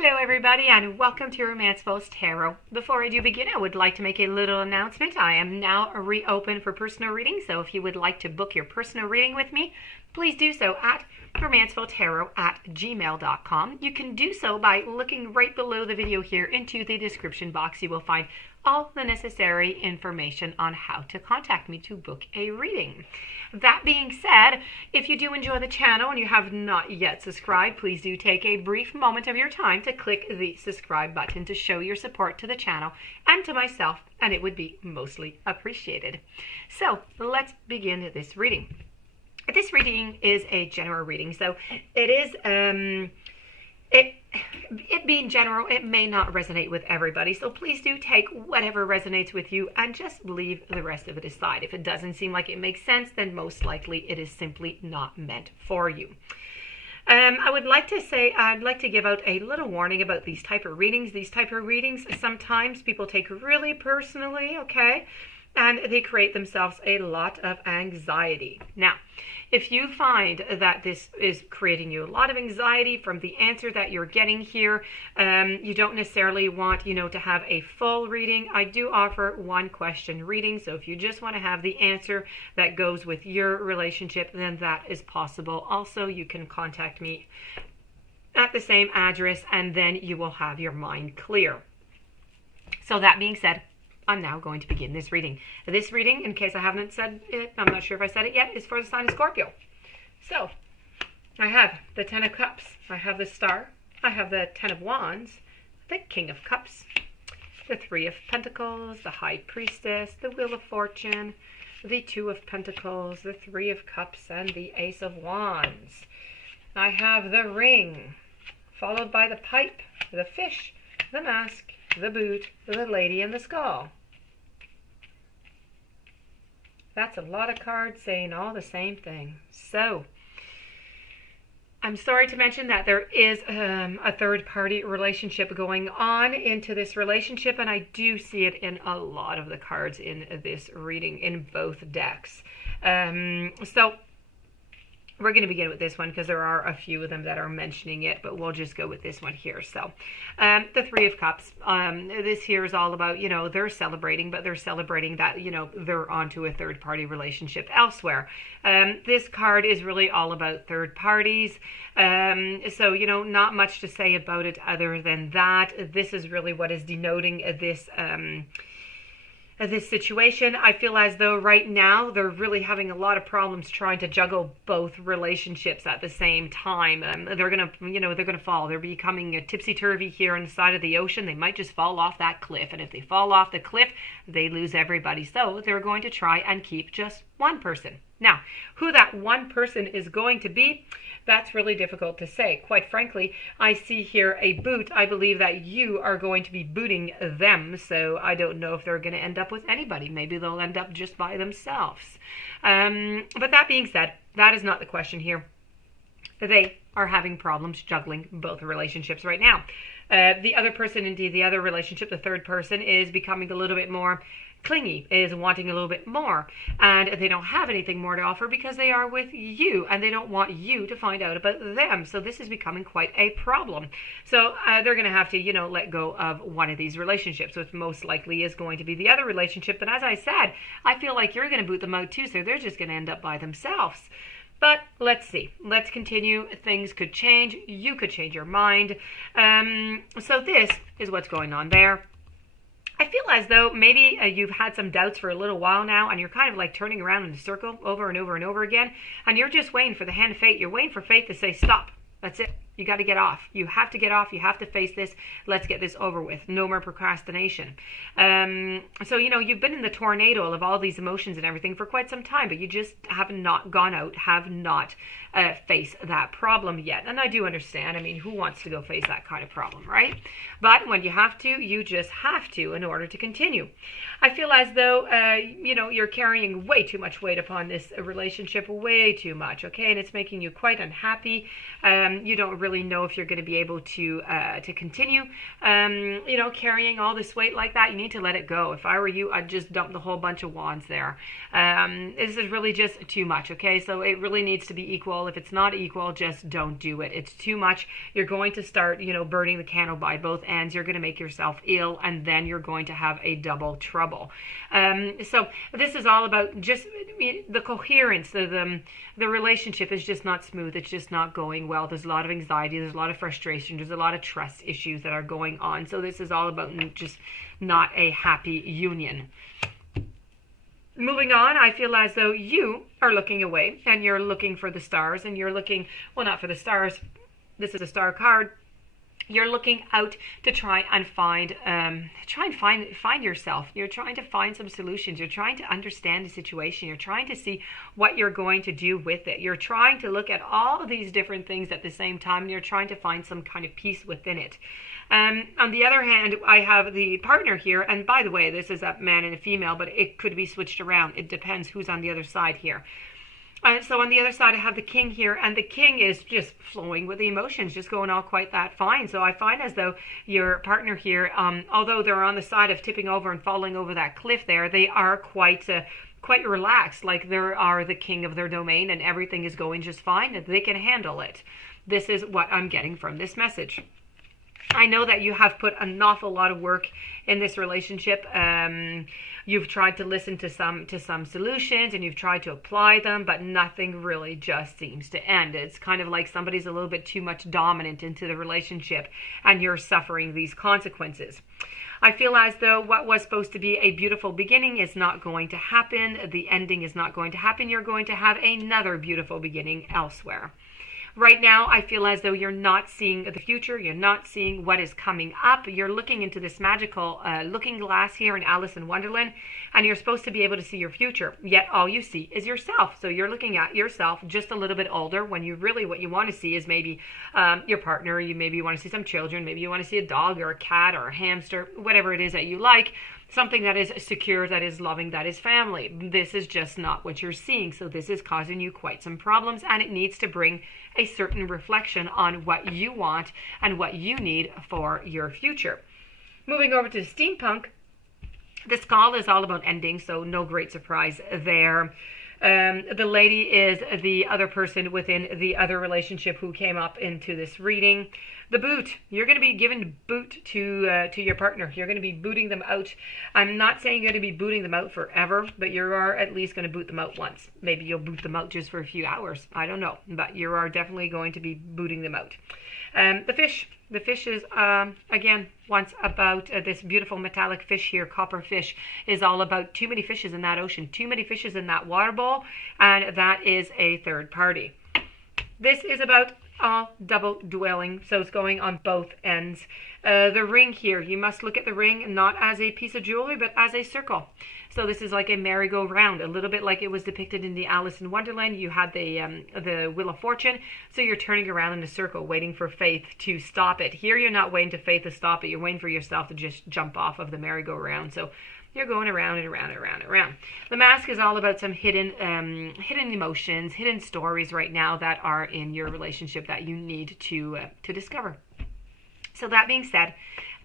Hello everybody and welcome to Romancefull's Tarot. Before I do begin, I would like to make a little announcement. I am now reopened for personal reading, so if you would like to book your personal reading with me, please do so at romancefulltarot@gmail.com. You can do so by looking right below the video here into the description box. You will find all the necessary information on how to contact me to book a reading. That being said, if you do enjoy the channel and you have not yet subscribed, please do take a brief moment of your time to click the subscribe button to show your support to the channel and to myself, and it would be mostly appreciated. So let's begin this reading. This reading is a general reading, so it is it being general, it may not resonate with everybody, so please do take whatever resonates with you and just leave the rest of it aside. If it doesn't seem like it makes sense, then most likely it is simply not meant for you. I would like to say, I'd like to give out a little warning about these type of readings. These type of readings, sometimes people take really personally, okay? And they create themselves a lot of anxiety. Now, if you find that this is creating you a lot of anxiety from the answer that you're getting here, you don't necessarily want, to have a full reading. I do offer one question reading. So if you just want to have the answer that goes with your relationship, then that is possible. Also, you can contact me at the same address and then you will have your mind clear. So that being said, I'm now going to begin this reading. This reading, in case I haven't said it, I'm not sure if I said it yet, is for the sign of Scorpio. So, I have the Ten of Cups, I have the Star, I have the Ten of Wands, the King of Cups, the Three of Pentacles, the High Priestess, the Wheel of Fortune, the Two of Pentacles, the Three of Cups, and the Ace of Wands. I have the Ring, followed by the Pipe, the Fish, the Mask, the Boot, the Lady, and the Skull. That's a lot of cards saying all the same thing. So, I'm sorry to mention that there is a third-party relationship going on into this relationship, and I do see it in a lot of the cards in this reading, in both decks. So, we're going to begin with this one because there are a few of them that are mentioning it, but we'll just go with this one here. So, the Three of Cups. This here is all about, they're celebrating, but they're celebrating that, they're onto a third-party relationship elsewhere. This card is really all about third parties. So, not much to say about it other than that. This is really what is denoting this situation. I feel as though right now they're really having a lot of problems trying to juggle both relationships at the same time. They're gonna fall. They're becoming a tipsy-turvy here on the side of the ocean. They might just fall off that cliff, and if they fall off the cliff, they lose everybody. So they're going to try and keep just one person. Now, who that one person is going to be, that's really difficult to say. Quite frankly, I see here a boot. I believe that you are going to be booting them, so I don't know if they're going to end up with anybody. Maybe they'll end up just by themselves. But that being said, that is not the question here. They are having problems juggling both relationships right now. The other person, indeed, the other relationship, the third person, is becoming a little bit more clingy, is wanting a little bit more, and they don't have anything more to offer because they are with you and they don't want you to find out about them. So this is becoming quite a problem. So they're going to have to, let go of one of these relationships, which most likely is going to be the other relationship. But as I said, I feel like you're going to boot them out too, so they're just going to end up by themselves. But let's see. Let's continue. Things could change. You could change your mind. So this is what's going on there. I feel as though maybe you've had some doubts for a little while now, and you're kind of like turning around in a circle over and over and over again, and you're just waiting for the hand of fate. You're waiting for fate to say, stop. That's it. You got to get off. You have to get off. You have to face this. Let's get this over with. No more procrastination. So, you've been in the tornado of all these emotions and everything for quite some time, but you just have not gone out, have not faced that problem yet. And I do understand. I mean, who wants to go face that kind of problem, right? But when you have to, you just have to in order to continue. I feel as though, you're carrying way too much weight upon this relationship, way too much, okay? And it's making you quite unhappy. You don't really really know if you're going to be able to continue, carrying all this weight like that. You need to let it go. If I were you, I'd just dump the whole bunch of wands there. This is really just too much, okay? So it really needs to be equal. If it's not equal, just don't do it. It's too much. You're going to start, burning the candle by both ends. You're going to make yourself ill, and then you're going to have a double trouble. So this is all about just the coherence. The relationship is just not smooth. It's just not going well. There's a lot of anxiety. There's a lot of frustration. There's a lot of trust issues that are going on. So this is all about just not a happy union. Moving on, I feel as though you are looking away and you're looking for the stars, and you're looking, well, not for the stars. This is a star card. You're looking out to try and find yourself. You're trying to find some solutions. You're trying to understand the situation. You're trying to see what you're going to do with it. You're trying to look at all of these different things at the same time, and you're trying to find some kind of peace within it. On the other hand, I have the partner here, and by the way, this is a man and a female, but it could be switched around. It depends who's on the other side here. So on the other side, I have the king here, and the king is just flowing with the emotions, just going all quite that fine. So I find as though your partner here, although they're on the side of tipping over and falling over that cliff there, they are quite relaxed, like they are the king of their domain, and everything is going just fine, and they can handle it. This is what I'm getting from this message. I know that you have put an awful lot of work in this relationship. You've tried to listen to some solutions, and you've tried to apply them, but nothing really just seems to end. It's kind of like somebody's a little bit too much dominant into the relationship, and you're suffering these consequences. I feel as though what was supposed to be a beautiful beginning is not going to happen. The ending is not going to happen. You're going to have another beautiful beginning elsewhere. Right now, I feel as though you're not seeing the future. You're not seeing what is coming up. You're looking into this magical looking glass here in Alice in Wonderland, and you're supposed to be able to see your future. Yet all you see is yourself. So you're looking at yourself just a little bit older, when you really, what you want to see is maybe your partner. You maybe want to see some children. Maybe you want to see a dog or a cat or a hamster, whatever it is that you like. Something that is secure, that is loving, that is family. This is just not what you're seeing. So this is causing you quite some problems, and it needs to bring a certain reflection on what you want and what you need for your future. Moving over to steampunk, this call is all about ending, so no great surprise there. The lady is the other person within the other relationship who came up into this reading. The boot. You're going to be giving boot to your partner. You're going to be booting them out. I'm not saying you're going to be booting them out forever, but you are at least going to boot them out once. Maybe you'll boot them out just for a few hours. I don't know, but you are definitely going to be booting them out. The fish. The fish is, again, once about this beautiful metallic fish here, copper fish, is all about too many fishes in that ocean, too many fishes in that water bowl, and that is a third party. This is about all double dwelling, so it's going on both ends. The ring here, you must look at the ring not as a piece of jewelry, but as a circle. So this is like a merry-go-round, a little bit like it was depicted in the Alice in Wonderland. You had the Wheel of Fortune, so you're turning around in a circle, waiting for faith to stop it. Here you're not waiting to faith to stop it. You're waiting for yourself to just jump off of the merry-go-round. So you're going around and around and around and around. The mask is all about some hidden emotions, hidden stories right now that are in your relationship that you need to discover. So that being said,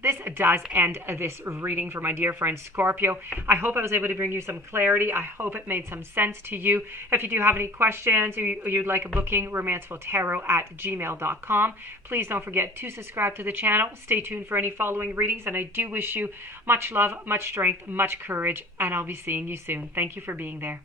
this does end this reading for my dear friend Scorpio. I hope I was able to bring you some clarity. I hope it made some sense to you. If you do have any questions or you'd like a booking, romancefulltarot@gmail.com. Please don't forget to subscribe to the channel. Stay tuned for any following readings, and I do wish you much love, much strength, much courage, and I'll be seeing you soon. Thank you for being there.